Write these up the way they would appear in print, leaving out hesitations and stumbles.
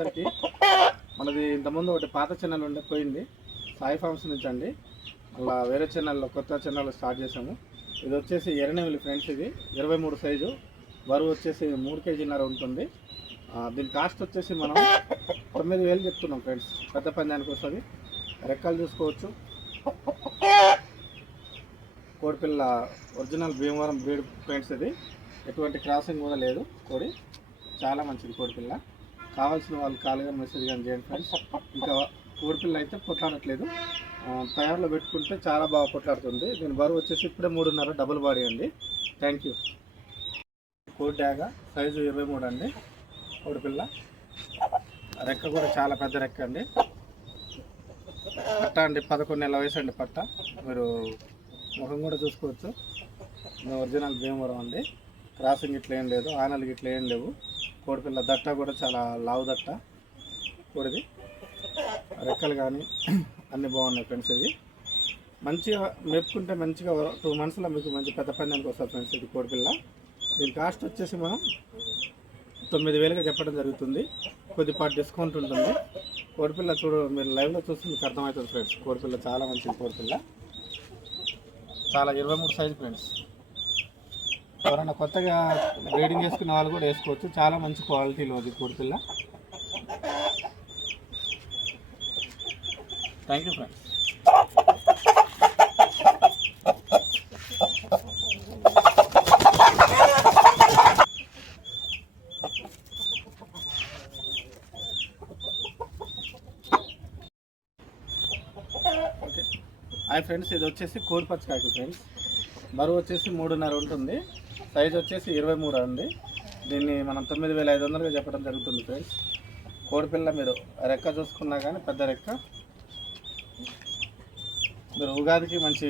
అందరికీ మనది ఇంతకుముందు ఒకటి పాత ఛానల్ ఉండే పోయింది, సాయి ఫార్మ్స్ నుంచి అండి. మళ్ళీ వేరే ఛానల్లో కొత్త ఛానల్ స్టార్ట్ చేసాము. ఇది వచ్చేసి ఎర్రనెమిలి ఫ్రెండ్స్, ఇది 23 సైజు, బరువు వచ్చేసి 3 కేజీన్నర ఉంటుంది. దీని కాస్ట్ వచ్చేసి మనం 9,000 చెప్తున్నాం ఫ్రెండ్స్. పెద్ద పందానికి వస్తుంది. రెక్కలు చూసుకోవచ్చు. కోడిపిల్ల ఒరిజినల్ భీమవరం బ్రీడ్ ఫ్రెండ్స్. ఇది ఎటువంటి క్రాసింగ్ కూడా లేదు. కోడి చాలా మంచిది. కోడిపిల్ల కావాల్సిన వాళ్ళు కాలుగా మెసేజ్ కానీ చేయండి ఫ్రెండ్స్. ఇంకా కోడిపిల్ల అయితే పొట్లాడట్లేదు, తయారులో పెట్టుకుంటే చాలా బాగా పొట్లాడుతుంది. దీని బరువు వచ్చేసి ఇప్పుడే 3.5 డబుల్ బాడీ అండి. Thank you. కోడి డాగ సైజు 23 అండి. కోడిపిల్ల రెక్క కూడా చాలా పెద్ద రెక్క అండి. పట్ట అండి 11 నెలల వయసు అండి. పట్ట మీరు ముఖం కూడా చూసుకోవచ్చు. ఒరిజినల్ భీమవరం అండి. క్రాసింగ్ ఇట్లా ఏం లేదు, ఆనలు ఇట్లా ఏం లేవు. కోడిపిల్ల దట్ట కూడా చాలా లావు దట్ట కోడిది. రెక్కలు కానీ అన్నీ బాగున్నాయి ఫ్రెండ్స్. ఇది మంచిగా మెప్పుకుంటే మంచిగా 2 మంత్స్లో మీకు మంచి పెద్ద పందానికి వస్తుంది ఫ్రెండ్స్. ఇది కోడిపిల్ల. దీని కాస్ట్ వచ్చేసి మనం 9,000గా చెప్పడం జరుగుతుంది. కొద్దిపాటి డిస్కౌంట్ ఉంటుంది. కోడిపిల్ల మీరు లైవ్లో చూస్తే మీకు అర్థమవుతుంది ఫ్రెండ్స్. కోడిపిల్ల చాలా మంచిది. కోడిపిల్ల చాలా 23 సైజు ఫ్రెండ్స్. ఎవరైనా కొత్తగా బ్రీడింగ్ చేసుకునే వాళ్ళు కూడా వేసుకోవచ్చు. చాలా మంచి క్వాలిటీలో అది కోడిపిల్ల. Thank you friends. Okay hi friends, ఇది వచ్చేసి కోడి పచ్చకాకి ఫ్రెండ్స్. బరువు వచ్చేసి 3.5 ఉంటుంది. సైజ్ వచ్చేసి 23 అండి. దీన్ని మనం 9,500గా చెప్పడం జరుగుతుంది ఫ్రెండ్స్. కోడిపిల్ల మీరు రెక్క చూసుకున్నా కానీ పెద్ద రెక్క. మీరు ఉగాదికి మంచి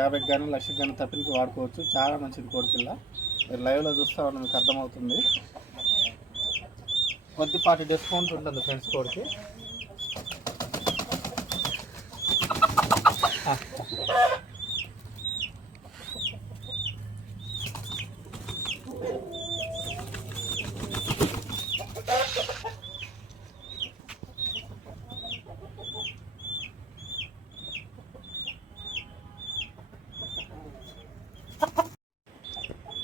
50 కానీ 1,00,000 కానీ తప్పినికి వాడుకోవచ్చు. చాలా మంచిది కోడిపిల్ల. మీరు లైవ్లో చూస్తా ఉన్న మీకు అర్థమవుతుంది. కొద్దిపాటి డిస్కౌంట్ ఉంటుంది ఫ్రెండ్స్ కోడికి.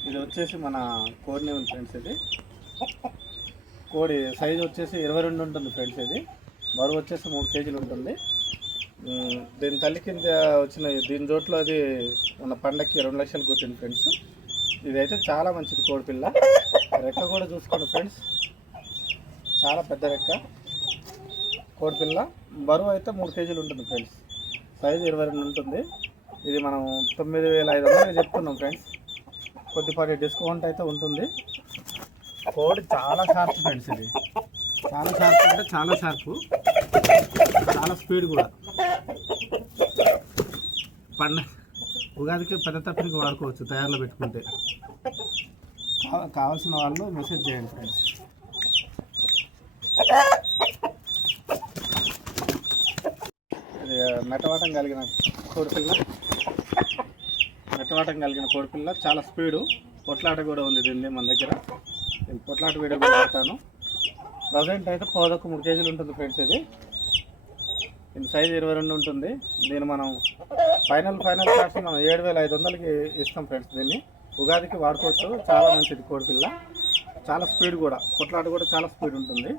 ఇది వచ్చేసి మన కోడి ఫ్రెండ్స్. ఇది కోడి సైజు వచ్చేసి 22 ఉంటుంది ఫ్రెండ్స్. ఇది బరువు వచ్చేసి 3 కేజీలు ఉంటుంది. దీని తల్లి కింద వచ్చిన దీని జోట్లో అది మన పండక్కి 2 లక్షలు కొట్టింది ఫ్రెండ్స్. ఇదైతే చాలా మంచిది కోడిపిల్ల. రెక్క కూడా చూసుకోండి ఫ్రెండ్స్, చాలా పెద్ద రెక్క కోడిపిల్ల. బరువు అయితే 3 కేజీలు ఉంటుంది ఫ్రెండ్స్. సైజు 22 ఉంటుంది. ఇది మనం 9,500 చెప్తున్నాం ఫ్రెండ్స్. కొద్దిపాటి డిస్కౌంట్ అయితే ఉంటుంది. కోడి చాలా షార్ప్ ఫ్రెండ్స్. ఇది చాలా షార్ప్ అంటే చాలా షార్పు, చాలా స్పీడ్ కూడా. ఉగాదికి పెద్ద తప్పికి వాడుకోవచ్చు తయారులో పెట్టుకుంటే. కావాల్సిన వాళ్ళు మెసేజ్ చేయండి ఫ్రెండ్స్. ఇది మెట్టవాటం కలిగిన కోడిపిల్ల. మెట్టవాటం కలిగిన కోడిపిల్ల చాలా స్పీడు. పొట్లాట కూడా ఉంది దీన్ని మన దగ్గర. నేను పొట్లాట వీడియో కూడా పెడతాను. ప్రజెంట్ అయితే 3 కేజీలు ఉంటుంది ఫ్రెండ్స్. ఇది దీని సైజు 22 ఉంటుంది. దీన్ని మనం ఫైనల్ కాస్ట్ మనం 7,500కి ఇస్తాం ఫ్రెండ్స్. దీన్ని ఉగాదికి వాడుకోవచ్చు. చాలా మంచిది కోడిపిల్ల. చాలా స్పీడ్ కూడా, పొట్లాట కూడా చాలా స్పీడ్ ఉంటుంది.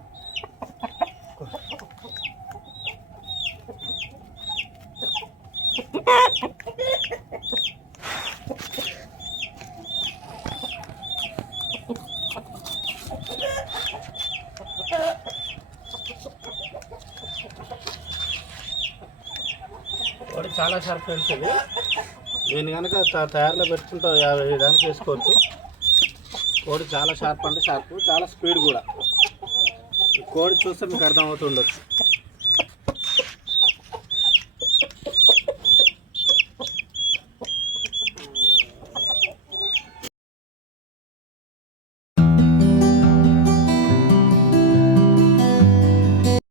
కోడి చాలా షార్ప్ ఫ్రెండ్స్. ఇది దీన్ని కనుక తయారులో పెట్టుకుంటే 50 దానికి వేసుకోవచ్చు. కోడి చాలా షార్ప్ అంటే షార్ప్, చాలా స్పీడ్ కూడా. కోడి చూస్తే మీకు అర్థమవుతుండొచ్చు.